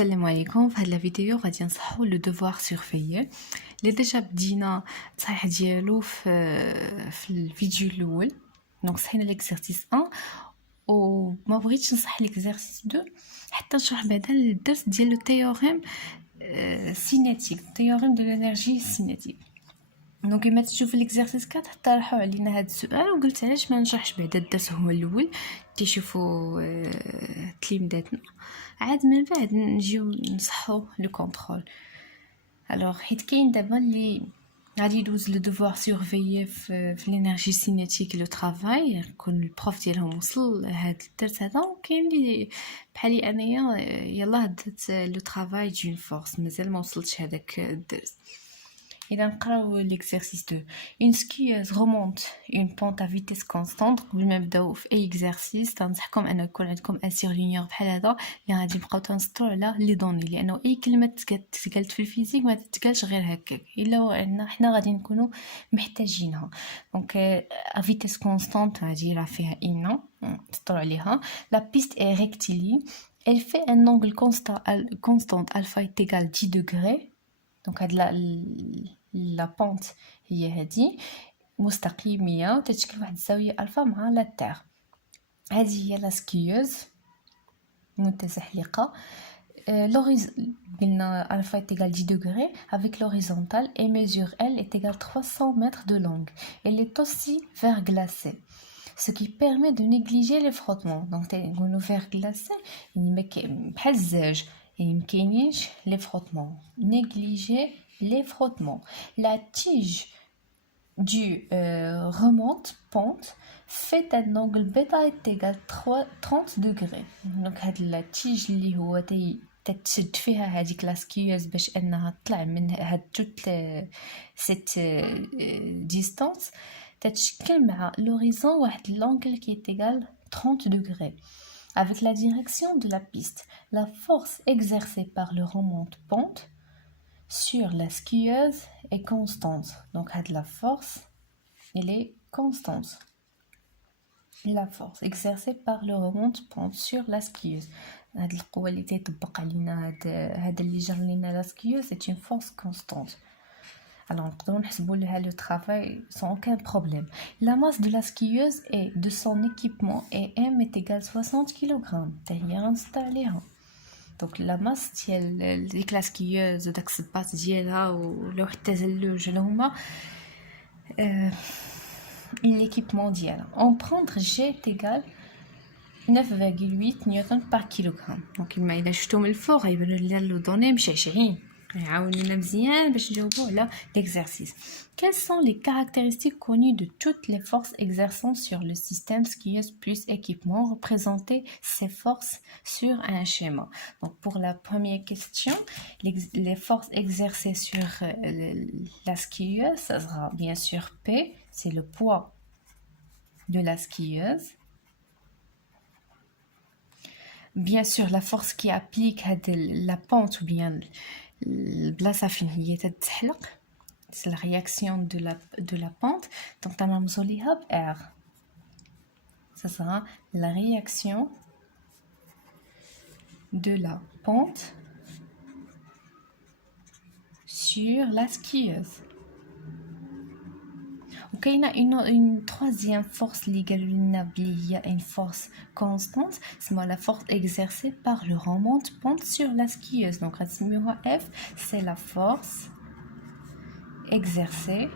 السلام عليكم. في هذا الفيديو غادي نصحوا لو دوفوار سورفيي اللي ديجا بدينا التصحيح ديالو في الفيديو الاول. دونك صحينا ليكزارسيس 1 وما بغيتش نصح ليكزارسيس 2 حتى نشرح بعدا الدرس ديال لو تيوريم سينيتيك، تيوريم دو لانرجي سينيتيك. دونك كما تشوف ليكزارسيس 4 حتى راحوا علينا هذا السؤال وقلت علاش ما نشرحش بعدا الدرس هو الاول تيشوفوا تلميذاتنا، عاد من بعد نجيو نصحوا لو كونترول. الوغ حيت كاين دابا اللي غادي يدوز لو دوفوار سورفيي في لينيرجي سينيتيك لو طرافاي، يكون البروف ديالهم وصل هذا الدرس هذا، وكاين اللي بحالي انايا يلاه درت لو طرافاي دون فورس مازال ما وصلتش هذاك الدرس. إذا نقراو l'exercice 2. Une skieuse remonte une pente à vitesse constante. قبل ما نبداو في اي exercice تنصحكم انه يكون عندكم ان سيرلينيور بحال هذا اللي غادي نبقاو تنسطرو على لي دوني، لانه اي كلمه تقالت في الفيزيك ما تتقالش غير هكاك الا عندنا حنا غادي نكونوا محتاجينها. دونك à vitesse constante غادي راه فيها ان تسطروا عليها. La piste est rectiligne, elle fait un angle constant alpha est égal 10 degrés. دونك هاد لا بونت هي هادي مستقيميه وتتشكل واحد الزاويه الفا مع لا تير. هذه هي لا سكيوز متزحلقه. قلنا الفا est égal 10 degrés avec l'horizontale et mesure L est égal 300 mètres de longue. Elle est aussi verglacée, ce qui permet de négliger les frottements. Donc تنقولوا verglacé يعني بحال الزاج، يعني مكاينينش لي فروتمون، négliger les frottements. La tige du remonte pente fait un angle bêta est égal 30 degrés. donc هاد لا تيج اللي هو تتشد فيها هذيك لا سكيوز باش انها تطلع من هاد توت سيت ديستانس، تتشكل مع لوريزون واحد لونغل كي est égal 30 degrés. Avec la direction de la piste, la force exercée par le remonte-pente sur la skieuse est constante. Donc, la force, elle est constante. La force exercée par le remonte-pente sur la skieuse. هاد القوة اللي تيطبق علينا هاد اللي جر لينا la skieuse c'est une force constante. Alors, نقدروا نحسبوا لها le travail sans aucun problème. La masse de la skieuse et de son équipement EM est égale 60 kg. هي غنسطر عليها. Donc la masse ديال ديك لا سكيوز وداك الصباط ديالها ولو حتى زلوج هما l'équipement ديالها. En prendre G est égal 9,8 نيوتن par kilogramme. Donc إلا شفتو من الفوق غيبانوا لنا لو دوني مشعشعين، يعاونونا مزيان باش نجاوبوا على l'exercice. Quelles sont les caractéristiques connues de toutes les forces exerçant sur le système skieuse plus équipement? Représenter ces forces sur un schéma. Donc pour la première question, les forces exercées sur la skieuse, ça sera bien sûr P, c'est le poids de la skieuse. Bien sûr, la force qui applique à la pente ou bien البلاصه فين هي تتحلق، c'est la réaction de la pente. donc تنرمزوا ليها ب R. ça sera la réaction de la pente sur la skieuse. وكاينه une troisième force اللي قالوا لنا بلي هي une force constante، اسمها la force exercée par le remonte-pente sur la skieuse. donc غنسميوها F, c'est la force exercée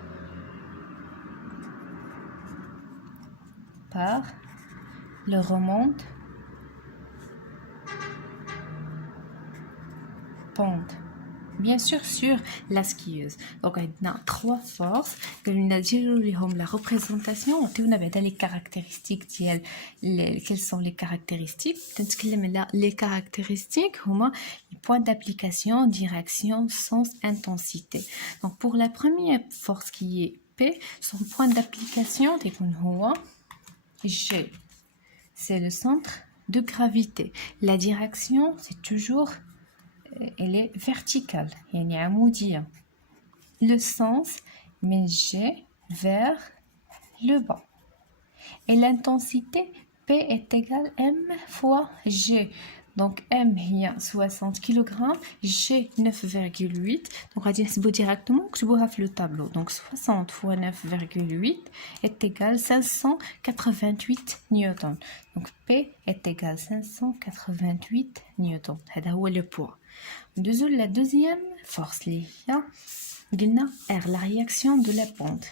par le remonte-pente bien sûr sur la skieuse. donc on a trois forces قالوا لنا نديروا ليهم la représentation وعطيونا بعدا les caractéristiques ديال quelles sont les caractéristiques. تنتكلم على les caractéristiques هما les points d'application, direction, sens, intensité. donc pour la première force qui est P, son point d'application تيكون هو G, c'est le centre de gravité. la direction c'est toujours elle est verticale, يعني عمودية. le sens met G vers le bas. et l'intensité P est égale M fois G. Donc M هي 60 kg, G 9,8. Donc غادي نحسبو directement نكتبوها في le tableau. Donc 60 fois 9,8 est égal 588 newtons. Donc P est égal 588 newtons. هذا هو le poids. ندوزو la deuxième force اللي هي قلنا R, la réaction de la pente.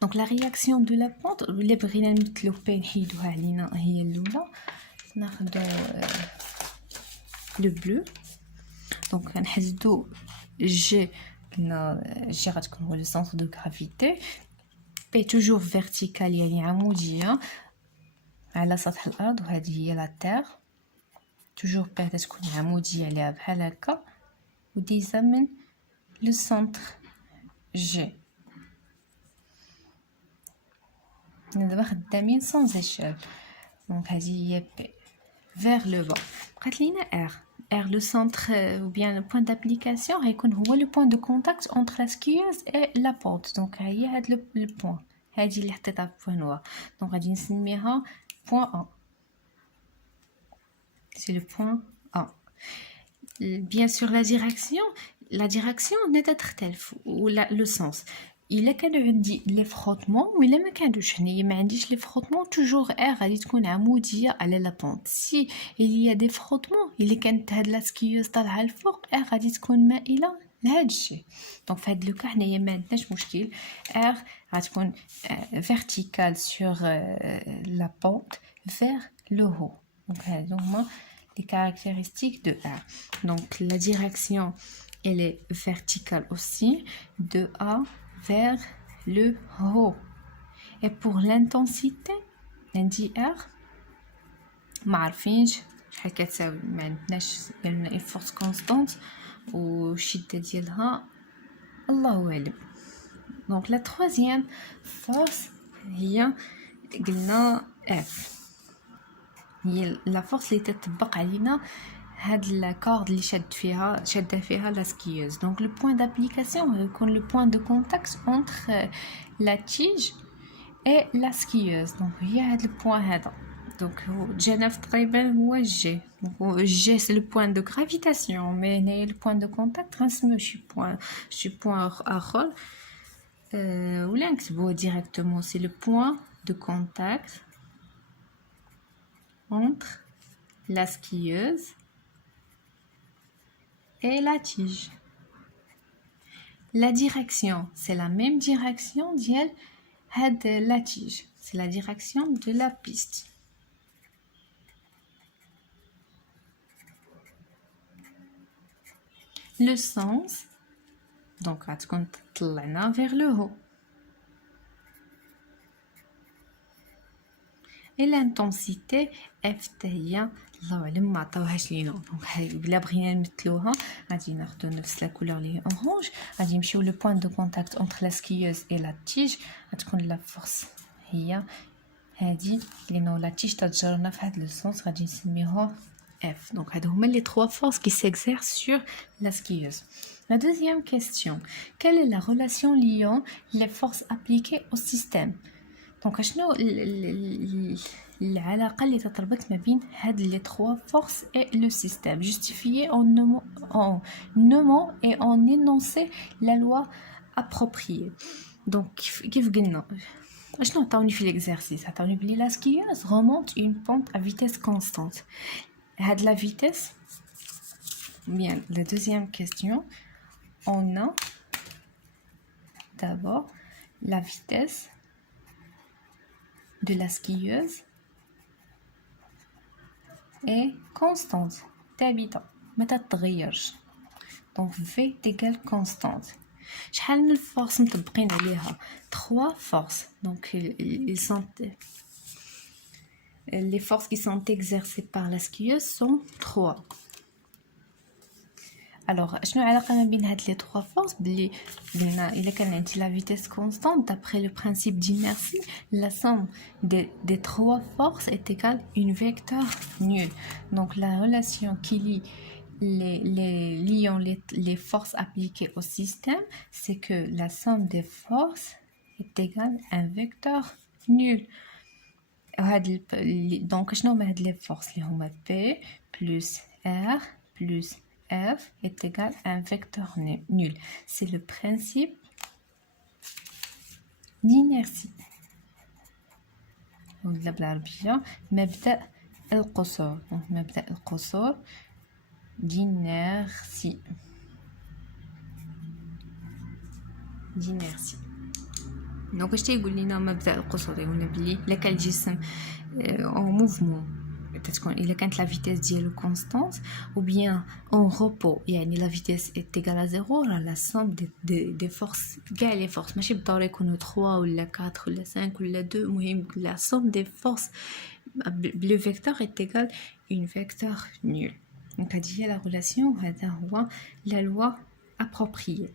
Donc la réaction de la pente اللي بغينا نمثلو P نحيدوها علينا هي الاولى. ناخدو لو بلو. دونك غنحددو جي. قلنا جي غتكون هو لو سونتر دو غرافيتي. بي توجور فيرتيكال يعني عموديه على سطح الارض، وهذه هي لا تير. توجور بي تكون عموديه عليها بحال هكا، وديزا من لو سونتر جي. دابا خدامين سون ايشيل. دونك هذه هي بي vers le bas. بقات لينا R. R, le centre ou bien le point d'application غيكون هو le point de contact entre la skieuse et la pente. Donc هي هاد le point. هادي اللي حطيتها point noir. Donc غادي نسميها point A. C'est le point A. Bien sûr la direction نتختلف ولا le sens. إلا كانوا عندي لي فروتمون ولا ما كانوش، هنايا ما عنديش لي فروتمون، توجور ار غادي تكون عموديه على لا بونط. سي إليا دي فروتمون، إلا كانت هاد لا سكيوز طالعه الفوق، ار غادي تكون مائله لهاد الشيء. دونك في هاد لو كا حنايا ما عندناش مشكل، ار غتكون فيرتيكال سور لا بونط فير لو هو. دونك هادو هما les caractéristiques de R. Donc la direction elle est verticale aussi de A vers le haut. Et pour l'intensité عندي R ما عارفينش شحال كتساوي، ما عندناش قالنا une force constante والشده ديالها الله اعلم. دونك لا troisième force هي قلنا F، هي لا فورس اللي تطبق علينا هاد لاكورد اللي شاده فيها لا سكيوز. دونك لو بوين دابليكاسيون يكون لو بوين دو كونتاكت اونتر لا تيج اي لا سكيوز. دونك هي هاد البوين هذا. دونك هو جناف تقريبا هو جي. دونك جي سي لو بوين دو غرافيتاسيون، مي هنايا لو بوين دو كونتاكت غنسميو شي بوين اخر ولا نكتبوه ديريكتومون. سي لو بوين دو كونتاكت entre la skieuse et la tige. La direction, c'est la même direction de la tige. C'est la direction de la piste. Le sens, donc vers le haut. Et l'intensité F هي الله اعلم ما عطاوهاش لينا. دونك بلا بغينا نمثلوها غادي ناخذ نفس لا كولور اللي هي اورانج، غادي نمشيو لو بوين دو كونتاكت اونتر لا سكيوز اي لا تيج. غتكون لا فورس هي هادي لانه لا تيج تتجرنا في هاد لو سونس، غادي نسميوها F. Donc هادو هما les trois forces qui s'exercent sur la skieuse. La deuxième question, quelle est la relation liant les forces appliquées au système? دونك شنو العلاقه اللي تتربط ما بين هاد لي 3 فورس et le système justifié en nommant et en énoncer la loi appropriée. دونك كيف قلنا شنو عطاوني في l'exercice؟ عطاوني بلي لا skieuse remonte une pente à vitesse constante. هاد la vitesse, bien la deuxième question, on a d'abord la vitesse de la skieuse est constante, ثابتة ما تتغيرش. donc V égale constante. شحال من الفورس مطبقين عليها؟ 3 forces. donc ils sont les forces qui sont exercées par la skieuse sont 3. Alors, شنو العلاقة ما بين هاد les 3 forces؟ بلي قلنا إلا كان عندي la vitesse constante, d'après le principe d'inertie, la somme des 3 forces est égale une vecteur nulle. Donc la relation qui lie les forces appliquées au système, c'est que la somme des forces est égale à un vecteur nul. Donc شنو هما هاد لي فورس اللي هما P plus R plus F est égal à un vecteur nul. C'est le principe d'inertie. ولا بالعربية مبدأ القصور. Donc مبدأ القصور d'inertie. دونك اش تيقول لنا مبدأ القصور؟ يقولنا بلي الا كان الجسم en mouvement تتكون الا كانت لا فيتيس ديالو كونستانت ou bien en repos يعني لا فيتيس est égale à 0 راه لا somme des forces كاع لي فورس ماشي بالضروري يكونوا 3 ولا 4 ولا 5 ولا 2 المهم la somme des forces le vecteur est égal une vecteur nul. Donc هذه هي la relation وهذا هو la loi appropriée.